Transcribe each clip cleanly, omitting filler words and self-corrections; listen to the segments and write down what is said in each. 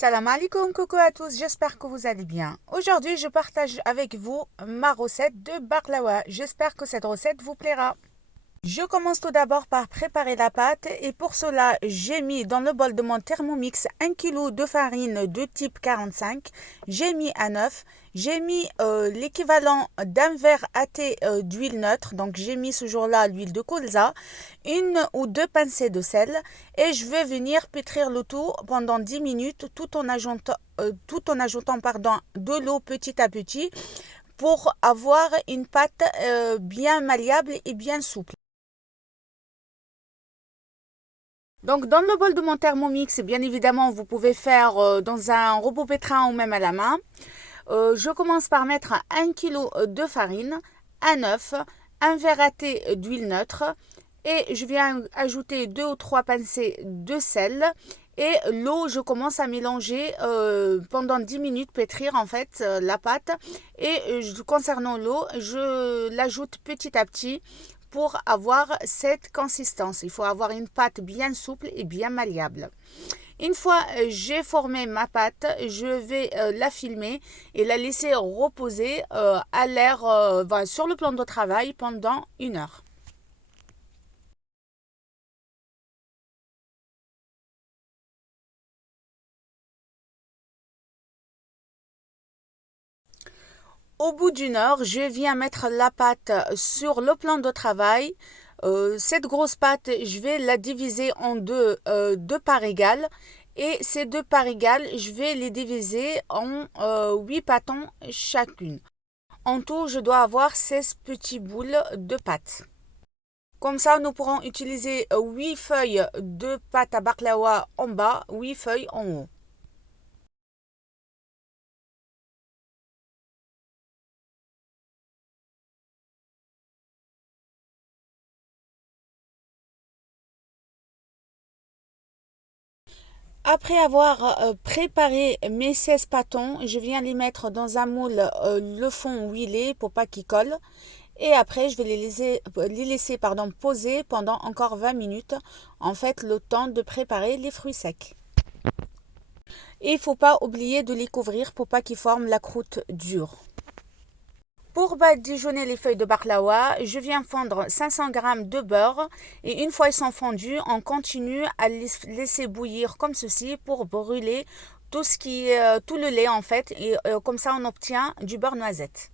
Salam alaikum, coucou à tous, j'espère que vous allez bien. Aujourd'hui, je partage avec vous ma recette de baklawa. J'espère que cette recette vous plaira. Je commence tout d'abord par préparer la pâte et pour cela, j'ai mis dans le bol de mon Thermomix 1 kg de farine de type 45. J'ai mis un œuf. J'ai mis l'équivalent d'un verre à thé d'huile neutre. Donc j'ai mis ce jour-là l'huile de colza, une ou deux pincées de sel et je vais venir pétrir le tout pendant 10 minutes tout en ajoutant, de l'eau petit à petit pour avoir une pâte bien malléable et bien souple. Donc, dans le bol de mon Thermomix, bien évidemment, vous pouvez faire dans un robot pétrin ou même à la main. Je commence par mettre 1 kg de farine, un œuf, un verre à thé d'huile neutre et je viens ajouter 2 ou 3 pincées de sel. Et l'eau, je commence à mélanger pendant 10 minutes, pétrir en fait la pâte. Et concernant l'eau, je l'ajoute petit à petit pour avoir cette consistance. Il faut avoir une pâte bien souple et bien malléable. Une fois j'ai formé ma pâte, je vais la filmer et la laisser reposer à l'air sur le plan de travail pendant 1 heure. Au bout d'1 heure, je viens mettre la pâte sur le plan de travail. Cette grosse pâte, je vais la diviser en deux parts égales. Et ces deux parts égales, je vais les diviser en 8 pâtons chacune. En tout, je dois avoir 16 petits boules de pâte. Comme ça, nous pourrons utiliser 8 feuilles de pâte à baklawa en bas, 8 feuilles en haut. Après avoir préparé mes 16 pâtons, je viens les mettre dans un moule, le fond huilé pour pas qu'ils collent. Et après, je vais les laisser poser pendant encore 20 minutes. En fait, le temps de préparer les fruits secs. Et il ne faut pas oublier de les couvrir pour pas qu'ils forment la croûte dure. Pour badigeonner les feuilles de baklawa, je viens fondre 500 g de beurre et une fois ils sont fondus, on continue à les laisser bouillir comme ceci pour brûler tout le lait en fait et comme ça on obtient du beurre noisette.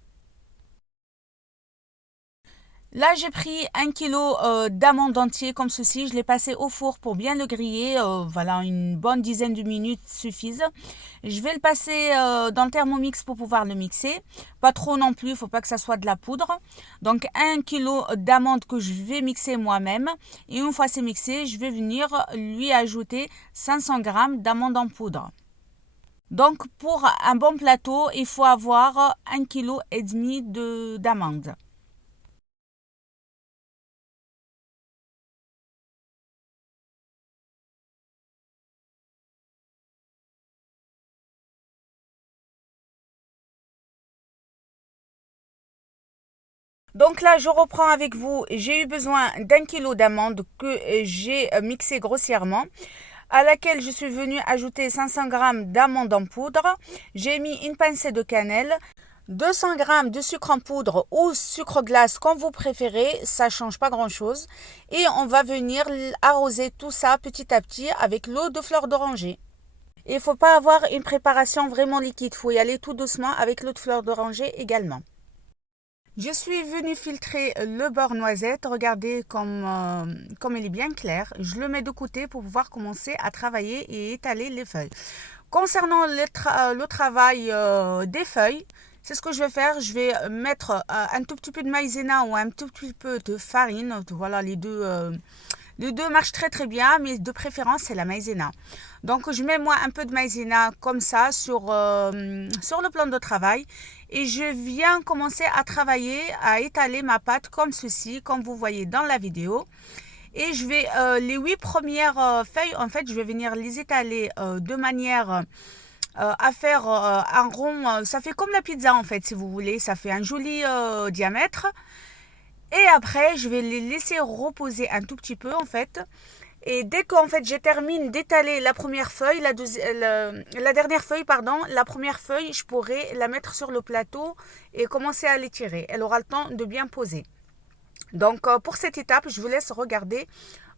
Là, j'ai pris 1 kg d'amandes entières comme ceci. Je l'ai passé au four pour bien le griller. Voilà, une bonne dizaine de minutes suffisent. Je vais le passer dans le Thermomix pour pouvoir le mixer. Pas trop non plus, il ne faut pas que ça soit de la poudre. Donc, 1 kg d'amandes que je vais mixer moi-même. Et une fois c'est mixé, je vais venir lui ajouter 500 g d'amandes en poudre. Donc, pour un bon plateau, il faut avoir 1,5 kg d'amandes. Donc là, je reprends avec vous. J'ai eu besoin d'1 kg d'amandes que j'ai mixé grossièrement, à laquelle je suis venue ajouter 500 g d'amandes en poudre. J'ai mis une pincée de cannelle, 200 g de sucre en poudre ou sucre glace comme vous préférez, ça change pas grand chose. Et on va venir arroser tout ça petit à petit avec l'eau de fleur d'oranger. Il ne faut pas avoir une préparation vraiment liquide, il faut y aller tout doucement avec l'eau de fleur d'oranger également. Je suis venue filtrer le beurre noisette. Regardez comme il est bien clair. Je le mets de côté pour pouvoir commencer à travailler et étaler les feuilles. Concernant le travail des feuilles, c'est ce que je vais faire. Je vais mettre un tout petit peu de maïzena ou un tout petit peu de farine. Voilà, les deux marchent très très bien, mais de préférence c'est la maïzena. Donc je mets moi un peu de maïzena comme ça sur le plan de travail et je viens commencer à travailler, à étaler ma pâte comme ceci, comme vous voyez dans la vidéo. Et je vais les 8 premières feuilles, en fait je vais venir les étaler de manière à faire un rond. Ça fait comme la pizza en fait si vous voulez, ça fait un joli diamètre. Et après, je vais les laisser reposer un tout petit peu en fait. Et dès qu'en fait je termine d'étaler la première feuille, la dernière feuille, pardon, la première feuille, je pourrai la mettre sur le plateau et commencer à l'étirer. Elle aura le temps de bien poser. Donc pour cette étape, je vous laisse regarder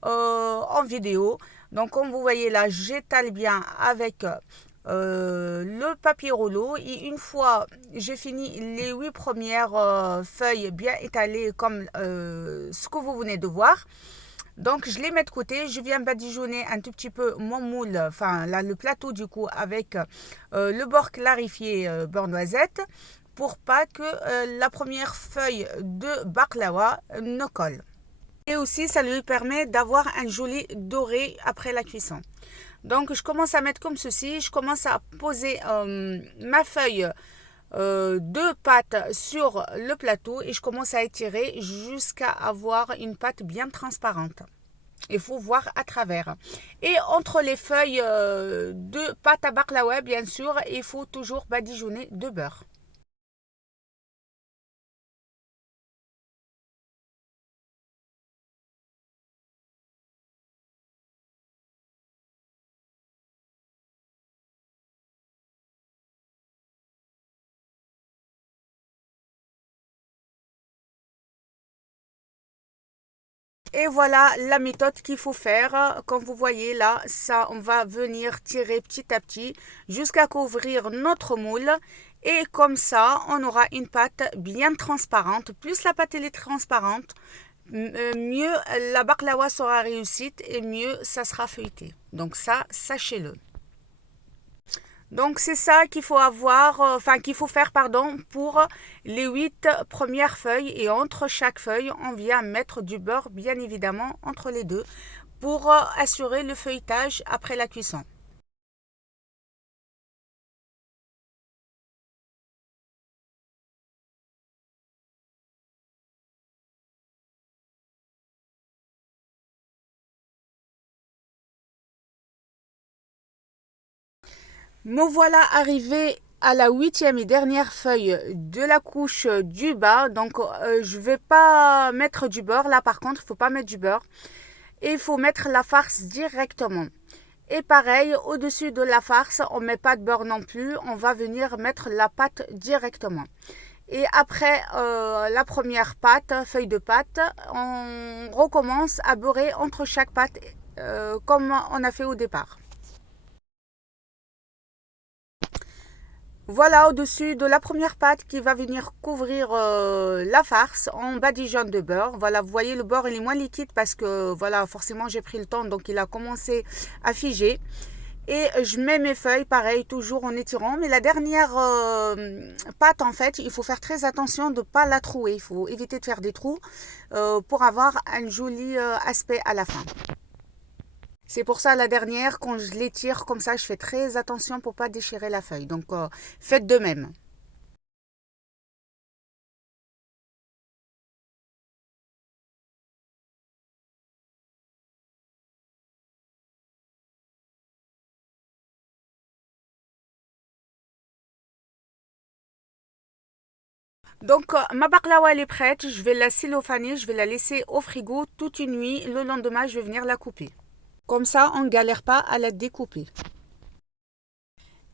en vidéo. Donc comme vous voyez là, j'étale bien avec le papier rouleau et une fois j'ai fini les 8 premières feuilles bien étalées comme ce que vous venez de voir, donc je les mets de côté, je viens badigeonner un tout petit peu mon moule, enfin là, le plateau du coup avec le bord clarifié beurre noisette pour pas que la première feuille de baklawa ne colle. Et aussi ça lui permet d'avoir un joli doré après la cuisson. Donc je commence à mettre comme ceci, je commence à poser ma feuille de pâte sur le plateau et je commence à étirer jusqu'à avoir une pâte bien transparente. Il faut voir à travers. Et entre les feuilles de pâte à baklawa, bien sûr, il faut toujours badigeonner de beurre. Et voilà la méthode qu'il faut faire. Comme vous voyez là, ça, on va venir tirer petit à petit jusqu'à couvrir notre moule. Et comme ça, on aura une pâte bien transparente. Plus la pâte elle est transparente, mieux la baklawa sera réussite et mieux ça sera feuilleté. Donc ça, sachez-le. Donc c'est ça qu'il faut avoir, enfin qu'il faut faire pardon pour les 8 premières feuilles et entre chaque feuille on vient mettre du beurre bien évidemment entre les deux pour assurer le feuilletage après la cuisson. Me voilà arrivé à la 8e et dernière feuille de la couche du bas. Donc je vais pas mettre du beurre là, par contre il faut pas mettre du beurre et il faut mettre la farce directement. Et pareil, au-dessus de la farce, on ne met pas de beurre non plus, on va venir mettre la pâte directement. Et après la première pâte, feuille de pâte, on recommence à beurrer entre chaque pâte comme on a fait au départ. Voilà au-dessus de la première pâte qui va venir couvrir la farce en badigeonne de beurre. Voilà, vous voyez le beurre il est moins liquide parce que voilà forcément j'ai pris le temps donc il a commencé à figer. Et je mets mes feuilles pareil toujours en étirant. Mais la dernière pâte en fait il faut faire très attention de ne pas la trouer. Il faut éviter de faire des trous pour avoir un joli aspect à la fin. C'est pour ça la dernière, quand je l'étire comme ça, je fais très attention pour pas déchirer la feuille. Donc faites de même. Donc ma baklawa elle est prête, je vais la cellophaner, je vais la laisser au frigo toute une nuit. Le lendemain, je vais venir la couper. Comme ça, on ne galère pas à la découper.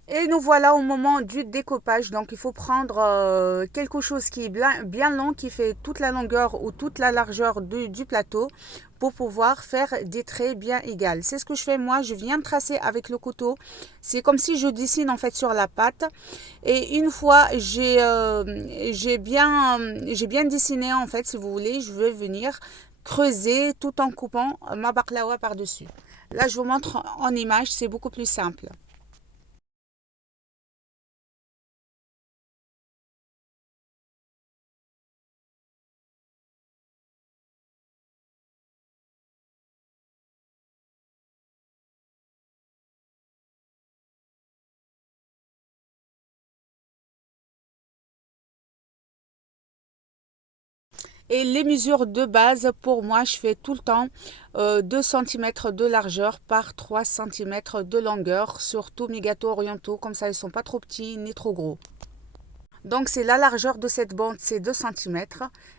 Et nous voilà au moment du découpage. Donc il faut prendre quelque chose qui est bien long, qui fait toute la longueur ou toute la largeur du plateau pour pouvoir faire des traits bien égaux. C'est ce que je fais moi, je viens tracer avec le couteau. C'est comme si je dessine en fait sur la pâte. Et une fois j'ai bien dessiné en fait, si vous voulez, je vais venir creuser tout en coupant ma baklawa par-dessus. Là je vous montre en image, c'est beaucoup plus simple. Et les mesures de base, pour moi, je fais tout le temps 2 cm de largeur par 3 cm de longueur sur tous mes gâteaux orientaux. Comme ça, ils ne sont pas trop petits ni trop gros. Donc, c'est la largeur de cette bande, c'est 2 cm.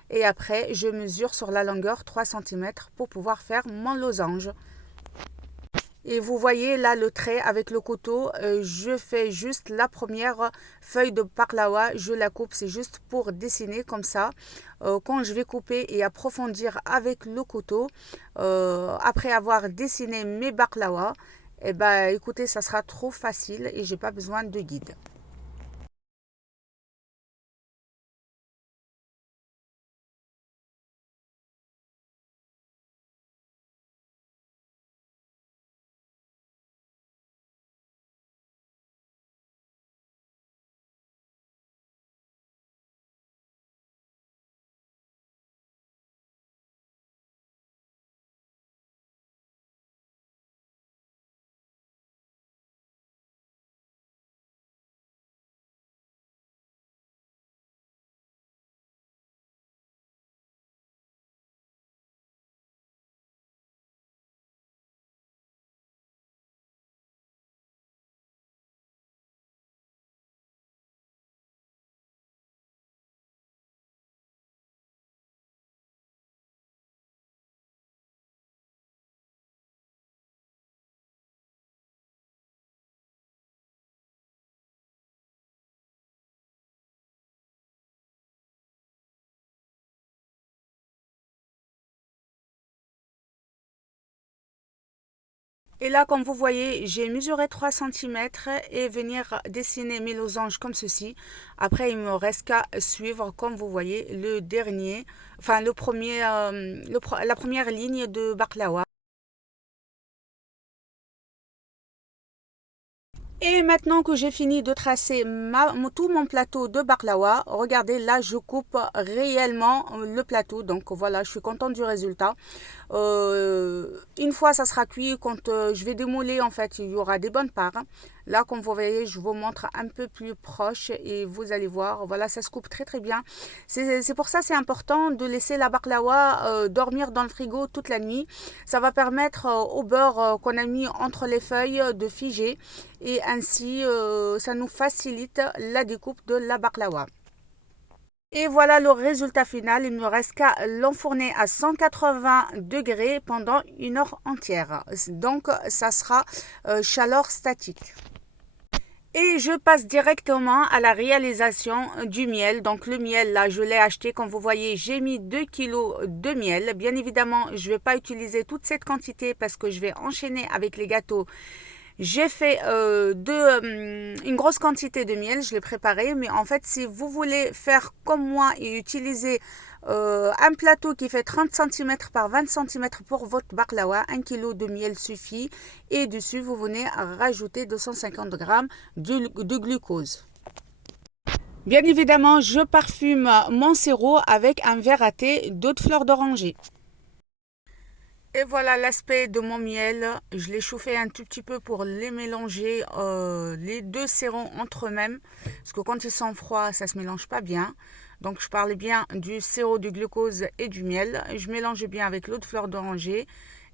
Et après, je mesure sur la longueur 3 cm pour pouvoir faire mon losange. Et vous voyez là le trait avec le couteau, je fais juste la première feuille de baklawa, je la coupe, c'est juste pour dessiner comme ça. Quand je vais couper et approfondir avec le couteau, après avoir dessiné mes baklawa, eh ben écoutez, ça sera trop facile et j'ai pas besoin de guide. Et là, comme vous voyez, j'ai mesuré 3 centimètres et venir dessiner mes losanges comme ceci. Après, il me reste qu'à suivre, comme vous voyez, le dernier, enfin le premier, la première ligne de baklawa. Et maintenant que j'ai fini de tracer tout mon plateau de baklawa, regardez, là je coupe réellement le plateau. Donc voilà, je suis contente du résultat. Une fois ça sera cuit, quand je vais démouler, en fait, il y aura des bonnes parts. Là, comme vous voyez, je vous montre un peu plus proche et vous allez voir, voilà, ça se coupe très très bien. C'est pour ça c'est important de laisser la baklawa dormir dans le frigo toute la nuit. Ça va permettre au beurre qu'on a mis entre les feuilles de figer et ainsi ça nous facilite la découpe de la baklawa. Et voilà le résultat final. Il ne me reste qu'à l'enfourner à 180 degrés pendant une heure entière. Donc, ça sera chaleur statique. Et je passe directement à la réalisation du miel. Donc le miel, là, je l'ai acheté. Comme vous voyez, j'ai mis 2 kilos de miel. Bien évidemment, je ne vais pas utiliser toute cette quantité parce que je vais enchaîner avec les gâteaux. J'ai fait une grosse quantité de miel, je l'ai préparé, mais en fait, si vous voulez faire comme moi et utiliser un plateau qui fait 30 cm par 20 cm pour votre baklawa, 1 kg de miel suffit. Et dessus, vous venez rajouter 250 g de glucose. Bien évidemment, je parfume mon sirop avec un verre à thé d'eau de fleur d'oranger. Et voilà l'aspect de mon miel. Je l'ai chauffé un tout petit peu pour les mélanger, les deux sirop entre eux-mêmes. Parce que quand ils sont froids, ça ne se mélange pas bien. Donc je parle bien du sirop, du glucose et du miel. Je mélange bien avec l'eau de fleur d'oranger.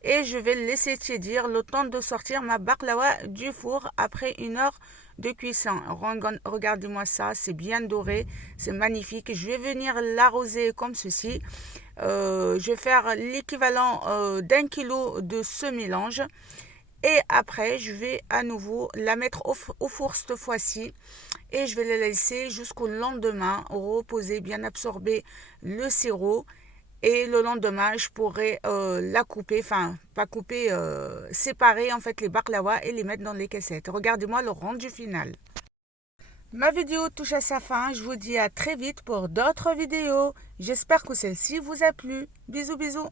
Et je vais le laisser tiédir le temps de sortir ma baklawa du four après une heure de cuisson. Regardez-moi ça, c'est bien doré, c'est magnifique. Je vais venir l'arroser comme ceci. Je vais faire l'équivalent d'1 kilo de ce mélange. Et après, je vais à nouveau la mettre au four cette fois-ci. Et je vais la laisser jusqu'au lendemain reposer, bien absorber le sirop. Et le lendemain, je pourrais la couper, enfin, pas couper, séparer en fait les baklawa et les mettre dans les caissettes. Regardez-moi le rendu final. Ma vidéo touche à sa fin. Je vous dis à très vite pour d'autres vidéos. J'espère que celle-ci vous a plu. Bisous bisous.